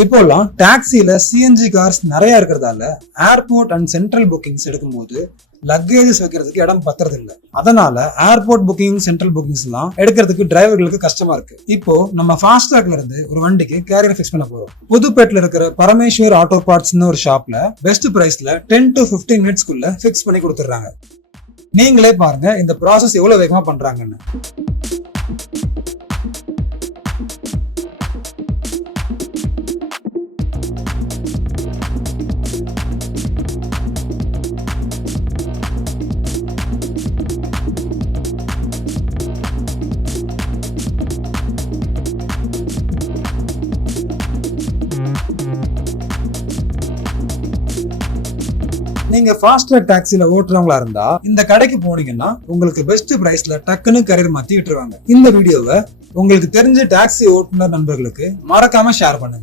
இப்போலாம் டாக்ஸில CNG cars நிறைய இருக்கிறதால ஏர்போர்ட் அண்ட் சென்ட்ரல் புக்கிங்ஸ் எடுக்கும்போது லக்கேஜஸ் வைக்கிறதுக்கு இடம் பத்துறது இல்ல. அதனால ஏர்போர்ட் புக்கிங், சென்ட்ரல் புக்கிங்ஸ் எல்லாம் எடுக்கிறதுக்கு டிரைவர்களுக்கு கஷ்டமா இருக்கு. இப்போ நம்ம ஃபாஸ்ட்ராக்ல இருந்து ஒரு வண்டிக்கு கேரியர் ஃபிக்ஸ் பண்ண போறோம். புதுப்பேட்ல இருக்கிற பரமேஸ்வர் ஆட்டோ பார்ட்ஸ்னு ஒரு ஷாப்ல பெஸ்ட் பிரைஸ்ல 10 to 15 மினிட்ஸ்க்குள்ள ஃபிக்ஸ் பண்ணி கொடுத்துறாங்க. நீங்களே பாருங்க இந்த ப்ராசஸ் எவ்வளவு வேகமா பண்றாங்கன்னு. நீங்க ஃபாஸ்ட்ராக் டாக்ஸில ஓட்டுறவங்களா இருந்தா இந்த கடைக்கு போனீங்கன்னா உங்களுக்கு பெஸ்ட் பிரைஸ்ல டக்குன்னு கரியர் மாத்தி விட்டுருவாங்க. இந்த வீடியோவை உங்களுக்கு தெரிஞ்ச டாக்ஸி ஓட்டுநர் நண்பர்களுக்கு மறக்காம ஷேர் பண்ணுங்க.